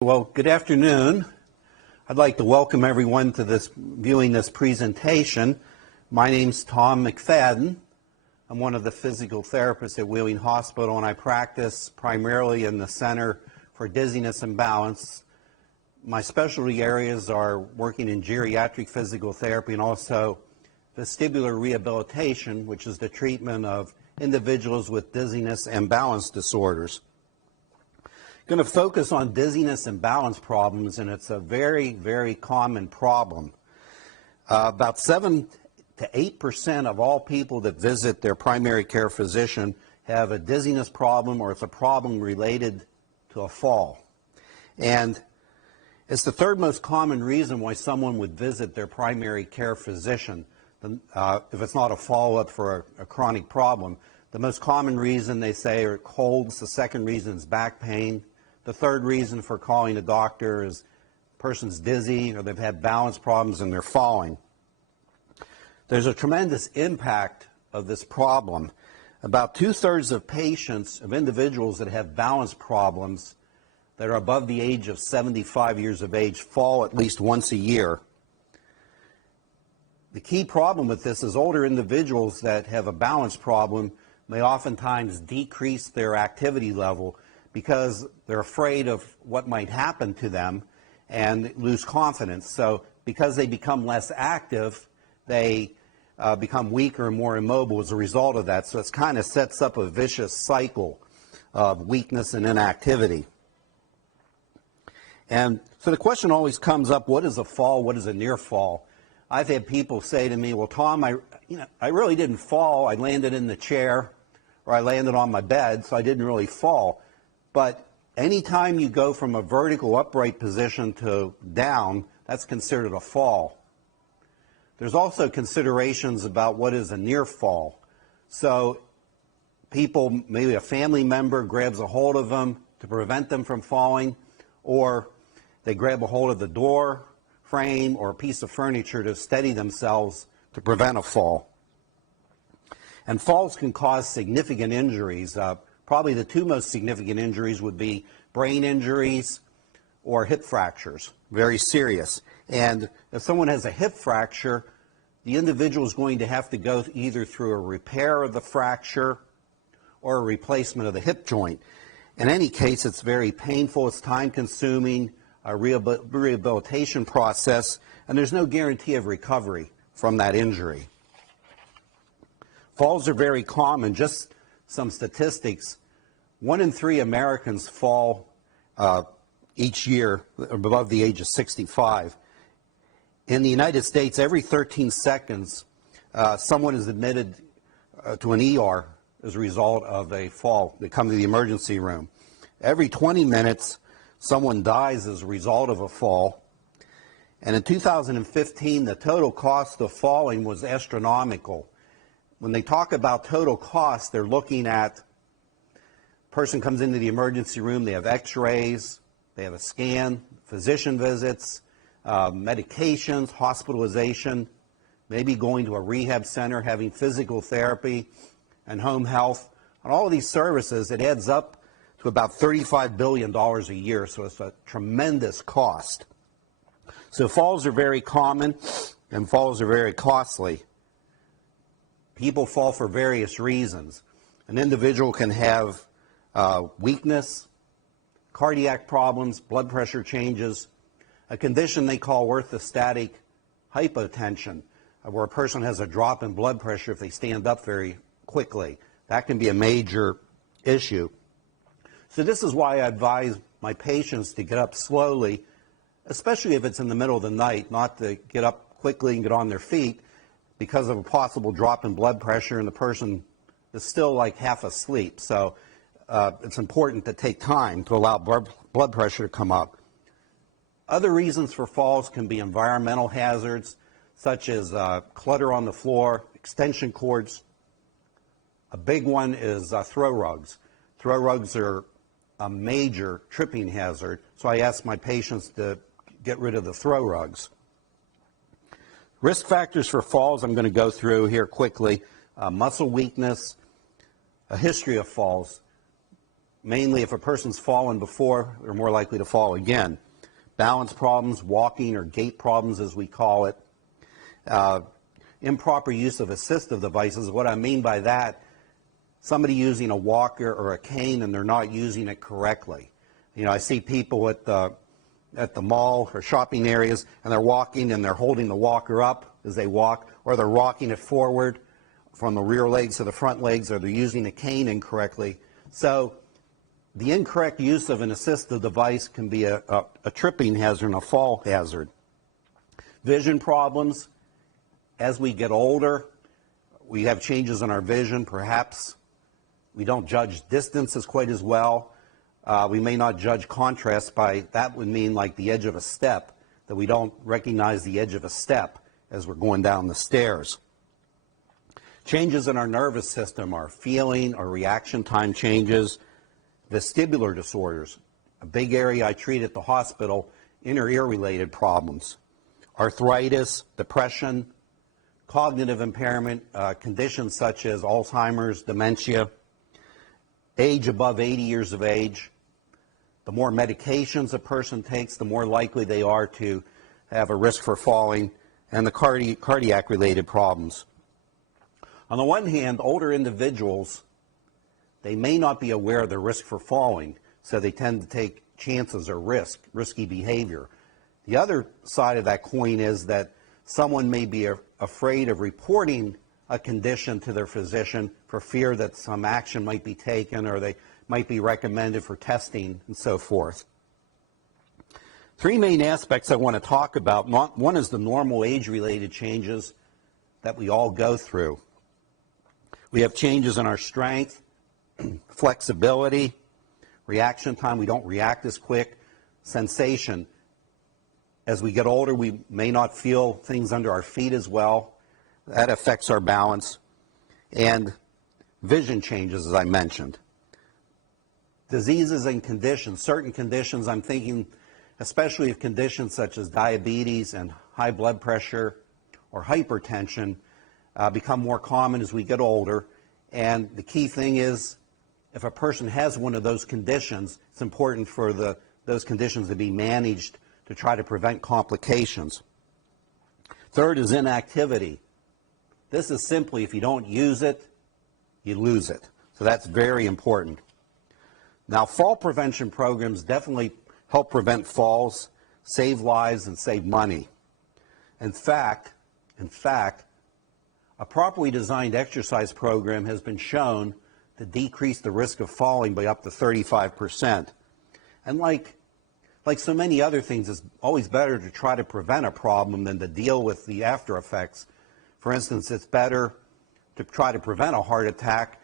Well, good afternoon. I'd like to welcome everyone to viewing this presentation. My name's Tom McFadden. I'm one of the physical therapists at Wheeling Hospital, and I practice primarily in the Center for Dizziness and Balance. My specialty areas are working in geriatric physical therapy and also vestibular rehabilitation, which is the treatment of individuals with dizziness and balance disorders. Going to focus on dizziness and balance problems, and it's a very, very common problem. About 7 to 8% of all people that visit their primary care physician have a dizziness problem, or it's a problem related to a fall. And it's the third most common reason why someone would visit their primary care physician, if it's not a follow-up for a chronic problem. The most common reason they say are colds. The second reason is back pain. The third reason for calling a doctor is the person's dizzy or they've had balance problems and they're falling. There's a tremendous impact of this problem. About 2/3 of patients, of individuals that have balance problems that are above the age of 75 years of age, fall at least once a year. The key problem with this is older individuals that have a balance problem may oftentimes decrease their activity level because they're afraid of what might happen to them and lose confidence. So because they become less active, they become weaker and more immobile as a result of that. So it kind of sets up a vicious cycle of weakness and inactivity. And so the question always comes up, what is a fall? What is a near fall? I've had people say to me, well, Tom, I really didn't fall. I landed in the chair or I landed on my bed, so I didn't really fall. But anytime you go from a vertical upright position to down, that's considered a fall. There's also considerations about what is a near fall. So people, maybe a family member grabs a hold of them to prevent them from falling, or they grab a hold of the door frame or a piece of furniture to steady themselves to prevent a fall. And falls can cause significant injuries. Probably the two most significant injuries would be brain injuries or hip fractures, very serious. And if someone has a hip fracture, the individual is going to have to go either through a repair of the fracture or a replacement of the hip joint. In any case, it's very painful, it's time-consuming, a rehabilitation process, and there's no guarantee of recovery from that injury. Falls are very common. Just some statistics, 1 in 3 Americans fall each year above the age of 65. In the United States, every 13 seconds, someone is admitted to an ER as a result of a fall. They come to the emergency room. Every 20 minutes, someone dies as a result of a fall. And in 2015, the total cost of falling was astronomical. When they talk about total cost, they're looking at a person comes into the emergency room, they have x-rays, they have a scan, physician visits, medications, hospitalization, maybe going to a rehab center, having physical therapy and home health. On all of these services, it adds up to about $35 billion a year, so it's a tremendous cost. So falls are very common and falls are very costly. People fall for various reasons. An individual can have weakness, cardiac problems, blood pressure changes, a condition they call orthostatic hypotension, where a person has a drop in blood pressure if they stand up very quickly. That can be a major issue. So this is why I advise my patients to get up slowly, especially if it's in the middle of the night, not to get up quickly and get on their feet because of a possible drop in blood pressure and the person is still like half asleep. So it's important to take time to allow blood pressure to come up. Other reasons for falls can be environmental hazards, such as clutter on the floor, extension cords. A big one is throw rugs. Throw rugs are a major tripping hazard, so I ask my patients to get rid of the throw rugs. Risk factors for falls I'm going to go through here quickly. Muscle weakness, a history of falls. mainly if a person's fallen before, they're more likely to fall again. Balance problems, walking or gait problems as we call it. Improper use of assistive devices. What I mean by that, somebody using a walker or a cane and they're not using it correctly. You know, I see people at the mall or shopping areas and they're walking and they're holding the walker up as they walk, or they're rocking it forward from the rear legs to the front legs, or they're using a cane incorrectly. So the incorrect use of an assistive device can be a tripping hazard and a fall hazard. Vision problems. As we get older, we have changes in our vision. Perhaps we don't judge distances quite as well. We may not judge contrast by, that would mean like the edge of a step, that we don't recognize the edge of a step as we're going down the stairs. Changes in our nervous system, our feeling, our reaction time changes. Vestibular disorders, a big area I treat at the hospital, inner ear related problems. Arthritis, depression, cognitive impairment, conditions such as Alzheimer's, dementia, age above 80 years of age. The more medications a person takes, the more likely they are to have a risk for falling, and the cardiac-related problems. On the one hand, older individuals, they may not be aware of their risk for falling, so they tend to take chances or risky behavior. The other side of that coin is that someone may be afraid of reporting a condition to their physician for fear that some action might be taken or they might be recommended for testing and so forth. Three main aspects I want to talk about. One is the normal age-related changes that we all go through. We have changes in our strength, flexibility, reaction time. We don't react as quick. Sensation. As we get older, we may not feel things under our feet as well. That affects our balance. And vision changes, as I mentioned. Diseases and conditions. Certain conditions, I'm thinking especially of conditions such as diabetes and high blood pressure or hypertension, become more common as we get older. And the key thing is, if a person has one of those conditions, it's important for those conditions to be managed to try to prevent complications. Third is inactivity. This is simply, if you don't use it, you lose it. So that's very important. Now, fall prevention programs definitely help prevent falls, save lives, and save money. In fact, a properly designed exercise program has been shown to decrease the risk of falling by up to 35%. And like so many other things, it's always better to try to prevent a problem than to deal with the after effects. For instance, it's better to try to prevent a heart attack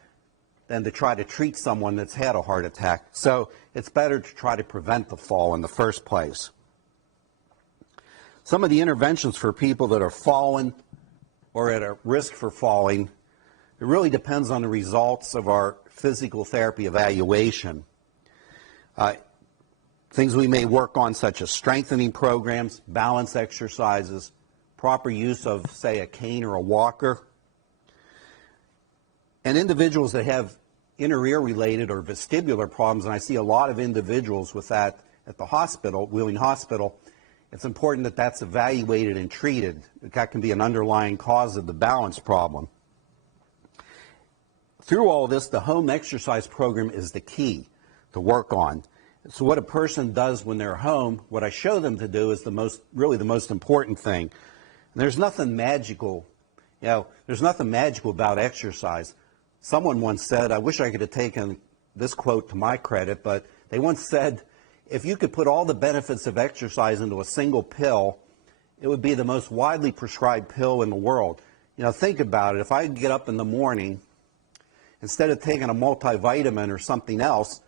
than to try to treat someone that's had a heart attack. So it's better to try to prevent the fall in the first place. Some of the interventions for people that are fallen or at a risk for falling, it really depends on the results of our physical therapy evaluation. Things we may work on, such as strengthening programs, balance exercises, proper use of, say, a cane or a walker. And individuals that have inner ear related or vestibular problems, and I see a lot of individuals with that at the hospital, Wheeling Hospital, it's important that that's evaluated and treated. That can be an underlying cause of the balance problem. Through all this, the home exercise program is the key to work on. So what a person does when they're home, what I show them to do is really the most important thing. And there's nothing magical, there's nothing magical about exercise. Someone once said, I wish I could have taken this quote to my credit, but they once said, if you could put all the benefits of exercise into a single pill, it would be the most widely prescribed pill in the world. Think about it. If I get up in the morning, instead of taking a multivitamin or something else,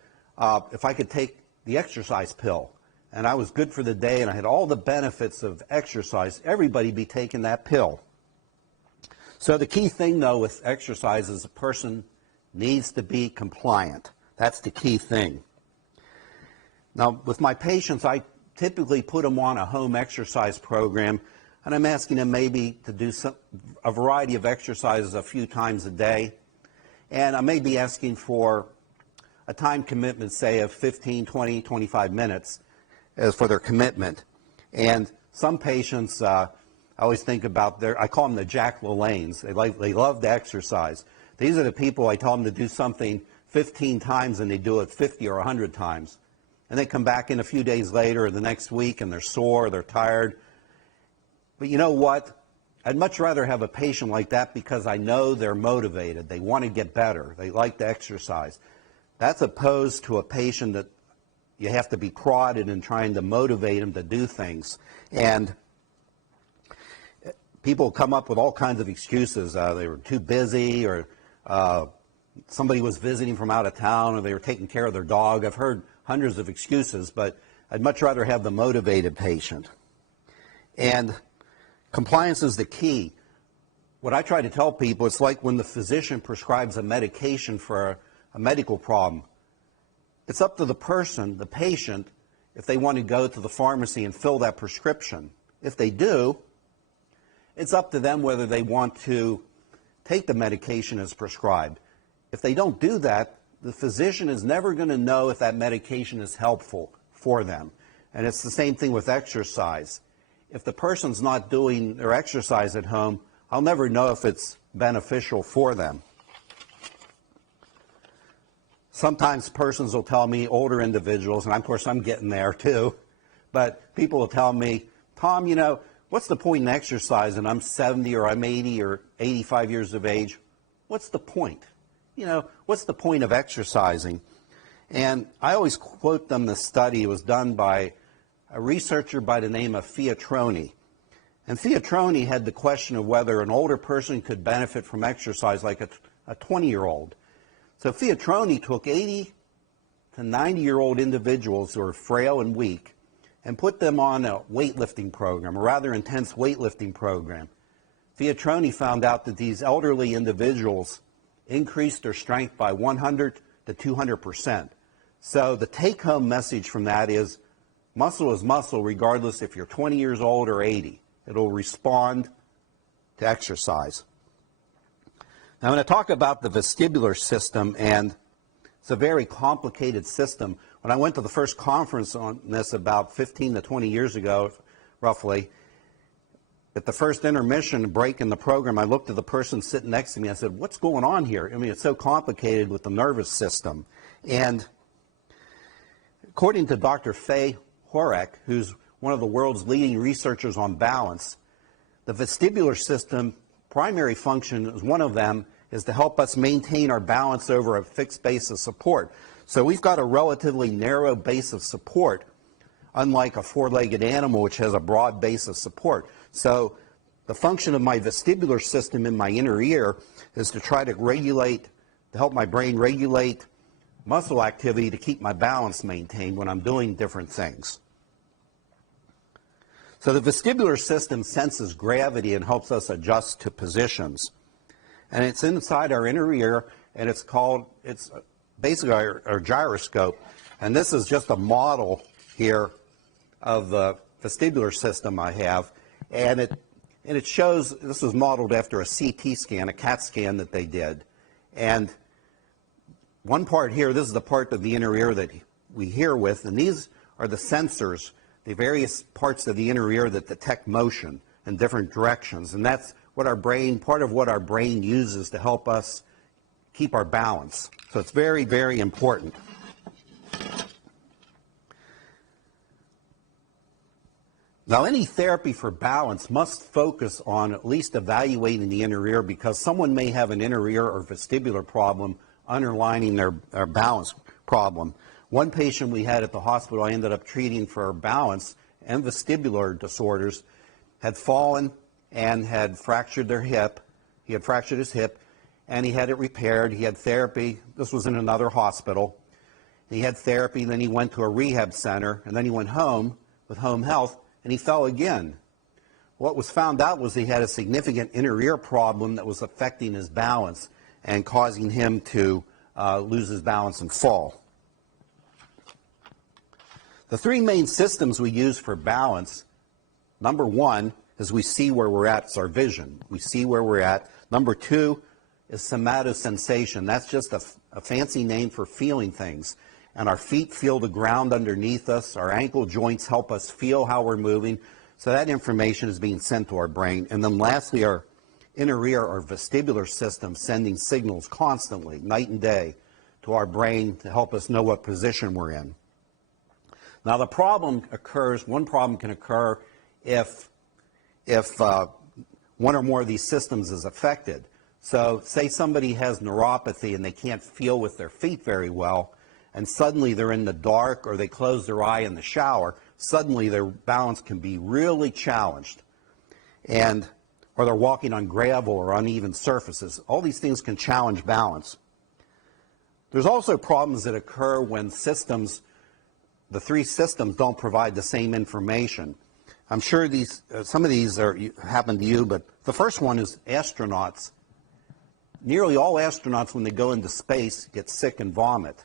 if I could take the exercise pill, and I was good for the day and I had all the benefits of exercise, everybody be taking that pill. So the key thing, though, with exercise is a person needs to be compliant. That's the key thing. Now, with my patients, I typically put them on a home exercise program, and I'm asking them maybe to do a variety of exercises a few times a day. And I may be asking for a time commitment, say, of 15, 20, 25 minutes as for their commitment. And some patients, I always think about I call them the Jack LaLannes. They love to exercise. These are the people I tell them to do something 15 times and they do it 50 or 100 times. And they come back in a few days later or the next week and they're sore, they're tired. But you know what? I'd much rather have a patient like that because I know they're motivated. They want to get better. They like to exercise. That's opposed to a patient that you have to be prodded and trying to motivate them to do things. And people come up with all kinds of excuses. They were too busy, or somebody was visiting from out of town, or they were taking care of their dog. I've heard hundreds of excuses, but I'd much rather have the motivated patient. And compliance is the key. What I try to tell people, it's like when the physician prescribes a medication for a medical problem. It's up to the person, the patient, if they want to go to the pharmacy and fill that prescription. If they do, it's up to them whether they want to take the medication as prescribed. If they don't do that, the physician is never going to know if that medication is helpful for them. And it's the same thing with exercise. If the person's not doing their exercise at home, I'll never know if it's beneficial for them. Sometimes persons will tell me, older individuals, and of course I'm getting there too, but people will tell me, Tom, you know, what's the point in exercise? And I'm 70 or I'm 80 or 85 years of age. What's the point? You know, what's the point of exercising? And I always quote them the study. It was done by a researcher by the name of Fiatroni. And Fiatroni had the question of whether an older person could benefit from exercise like a 20-year-old. So Fiatroni took 80 to 90-year-old individuals who are frail and weak and put them on a weightlifting program, a rather intense weightlifting program. Fiatroni found out that these elderly individuals increased their strength by 100 to 200%. So the take-home message from that is muscle is muscle regardless if you're 20 years old or 80. It'll respond to exercise. Now, I'm going to talk about the vestibular system, and it's a very complicated system. When I went to the first conference on this about 15 to 20 years ago, roughly, at the first intermission break in the program, I looked at the person sitting next to me. I said, what's going on here? I mean, it's so complicated with the nervous system. And according to Dr. Faye Horek, who's one of the world's leading researchers on balance, the vestibular system primary function is one of them is to help us maintain our balance over a fixed base of support. So we've got a relatively narrow base of support, unlike a four-legged animal which has a broad base of support. So the function of my vestibular system in my inner ear is to try to help my brain regulate muscle activity to keep my balance maintained when I'm doing different things. So the vestibular system senses gravity and helps us adjust to positions. And it's inside our inner ear, and it's basically our gyroscope. And this is just a model here of the vestibular system I have. And it shows, this was modeled after a CT scan, a CAT scan that they did. And one part here, this is the part of the inner ear that we hear with, and these are the sensors, the various parts of the inner ear that detect motion in different directions. And that's what our brain, part of what our brain uses to help us keep our balance. So it's very, very important. Now, any therapy for balance must focus on at least evaluating the inner ear, because someone may have an inner ear or vestibular problem underlining their balance problem. One patient we had at the hospital I ended up treating for balance and vestibular disorders had fallen and had fractured their hip. He had fractured his hip, and he had it repaired. He had therapy. This was in another hospital. He had therapy, and then he went to a rehab center, and then he went home with home health, and he fell again. What was found out was he had a significant inner ear problem that was affecting his balance and causing him to lose his balance and fall. The three main systems we use for balance, number one is we see where we're at. It's our vision. We see where we're at. Number two is somatosensation. That's just a a fancy name for feeling things. And our feet feel the ground underneath us. Our ankle joints help us feel how we're moving. So that information is being sent to our brain. And then lastly, our inner ear, our vestibular system, sending signals constantly, night and day, to our brain to help us know what position we're in. Now the problem occurs, one problem can occur if one or more of these systems is affected. So say somebody has neuropathy and they can't feel with their feet very well, and suddenly they're in the dark or they close their eye in the shower, suddenly their balance can be really challenged. Or they're walking on gravel or uneven surfaces. All these things can challenge balance. There's also problems that occur when systems, the three systems, don't provide the same information. I'm sure some of these happen to you, but the first one is astronauts. Nearly all astronauts, when they go into space, get sick and vomit.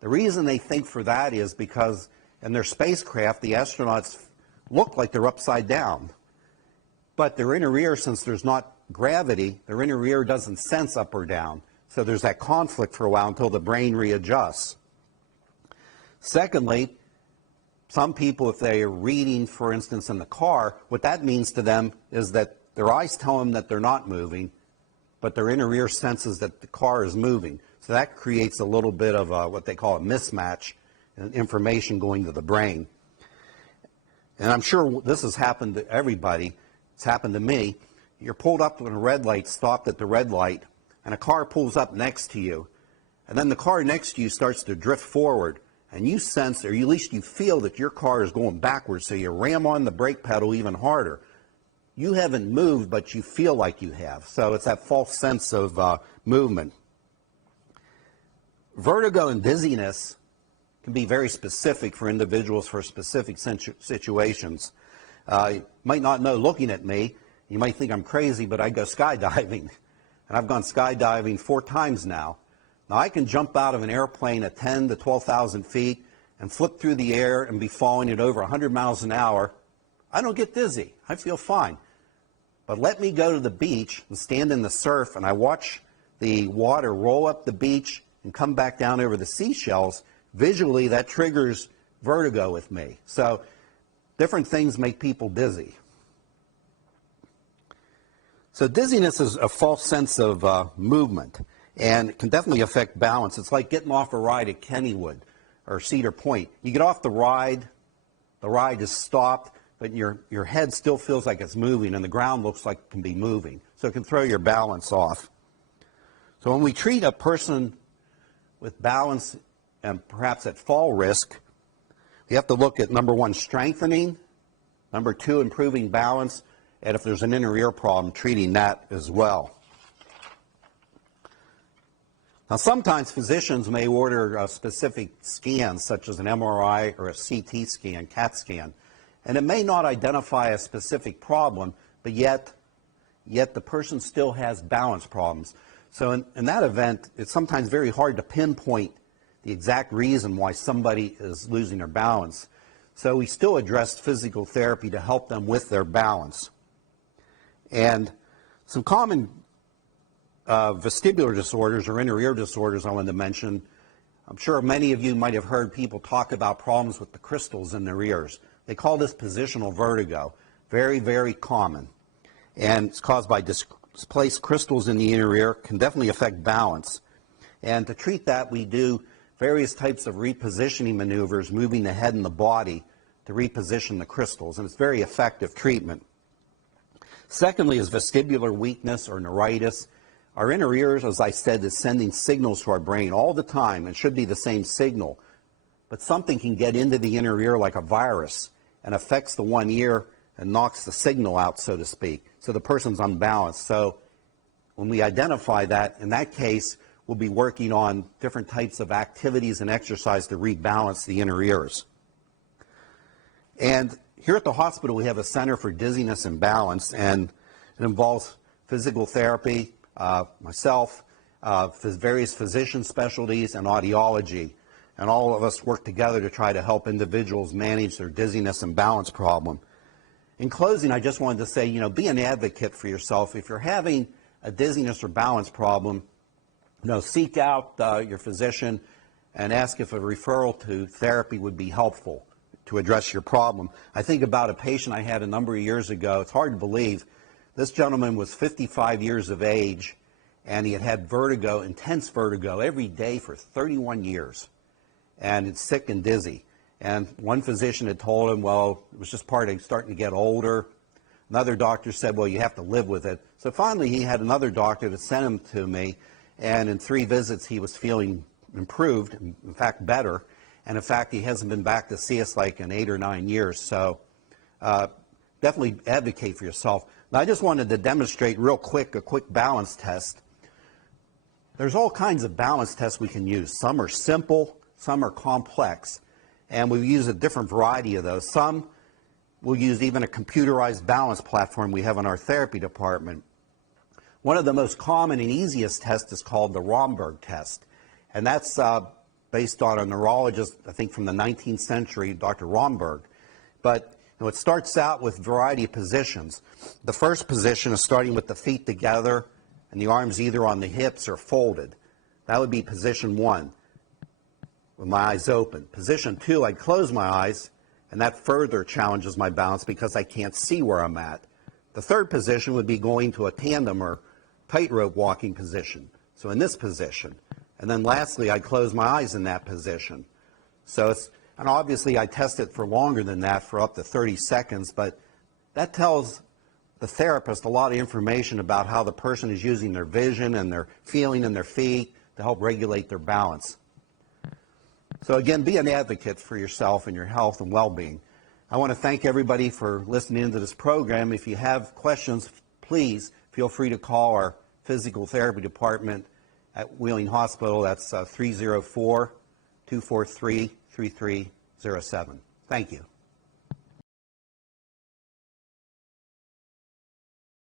The reason they think for that is because in their spacecraft, the astronauts look like they're upside down. But their inner ear, since there's not gravity, their inner ear doesn't sense up or down. So there's that conflict for a while until the brain readjusts. Secondly, some people, if they are reading, for instance, in the car, what that means to them is that their eyes tell them that they're not moving, but their inner ear senses that the car is moving. So that creates a little bit of what they call a mismatch in information going to the brain. And I'm sure this has happened to everybody. It's happened to me. You're pulled up when a red light, stopped at the red light, and a car pulls up next to you. And then the car next to you starts to drift forward. And you sense, or at least you feel, that your car is going backwards, so you ram on the brake pedal even harder. You haven't moved, but you feel like you have. So it's that false sense of movement. Vertigo and dizziness can be very specific for individuals for specific situations. You might not know looking at me. You might think I'm crazy, but I go skydiving. And I've gone skydiving 4 times now. Now, I can jump out of an airplane at 10 to 12,000 feet and flip through the air and be falling at over 100 miles an hour. I don't get dizzy. I feel fine. But let me go to the beach and stand in the surf, and I watch the water roll up the beach and come back down over the seashells. Visually, that triggers vertigo with me. So different things make people dizzy. So dizziness is a false sense of movement, and it can definitely affect balance. It's like getting off a ride at Kennywood or Cedar Point. You get off the ride is stopped, but your head still feels like it's moving, and the ground looks like it can be moving. So it can throw your balance off. So when we treat a person with balance and perhaps at fall risk, we have to look at, number 1, strengthening, number 2, improving balance, and if there's an inner ear problem, treating that as well. Now, sometimes physicians may order specific scans, such as an MRI or a CT scan, CAT scan, and it may not identify a specific problem, but yet the person still has balance problems. So in that event, it's sometimes very hard to pinpoint the exact reason why somebody is losing their balance. So we still address physical therapy to help them with their balance. And some common vestibular disorders or inner ear disorders I wanted to mention. I'm sure many of you might have heard people talk about problems with the crystals in their ears. They call this positional vertigo. Very, very common. And it's caused by displaced crystals in the inner ear. Can definitely affect balance. And to treat that, we do various types of repositioning maneuvers, moving the head and the body to reposition the crystals. And it's very effective treatment. Secondly is vestibular weakness or neuritis. Our inner ears, as I said, is sending signals to our brain all the time. It should be the same signal. But something can get into the inner ear like a virus and affects the one ear and knocks the signal out, so to speak. So the person's unbalanced. So when we identify that, in that case, we'll be working on different types of activities and exercise to rebalance the inner ears. And here at the hospital, we have a Center for Dizziness and Balance, and it involves physical therapy, myself, various physician specialties, and audiology. And all of us work together to try to help individuals manage their dizziness and balance problem. In closing, I just wanted to say, be an advocate for yourself. If you're having a dizziness or balance problem, seek out your physician and ask if a referral to therapy would be helpful to address your problem. I think about a patient I had a number of years ago. It's hard to believe. This gentleman was 55 years of age, and he had had vertigo, intense vertigo, every day for 31 years. And it's sick and dizzy. And one physician had told him, well, it was just part of starting to get older. Another doctor said, well, you have to live with it. So finally, he had another doctor that sent him to me, and in 3 visits, he was feeling improved, in fact, better. And in fact, he hasn't been back to see us like in 8 or 9 years. So definitely advocate for yourself. Now, I just wanted to demonstrate real quick a quick balance test. There's all kinds of balance tests we can use. Some are simple, some are complex, and we use a different variety of those. Some we'll use even a computerized balance platform we have in our therapy department. One of the most common and easiest tests is called the Romberg Test, and that's based on a neurologist, I think from the 19th century, Dr. Romberg. But it starts out with a variety of positions. The first position is starting with the feet together and the arms either on the hips or folded. That would be position 1, with my eyes open. Position 2, I'd close my eyes, and that further challenges my balance because I can't see where I'm at. The third position would be going to a tandem or tightrope walking position. So in this position. And then lastly, I'd close my eyes in that position. So it's, and obviously I test it for longer than that, for up to 30 seconds, but that tells the therapist a lot of information about how the person is using their vision and their feeling in their feet to help regulate their balance. So again, be an advocate for yourself and your health and well-being. I want to thank everybody for listening to this program. If you have questions, please feel free to call our physical therapy department at Wheeling Hospital. That's 304-243-3307. Thank you.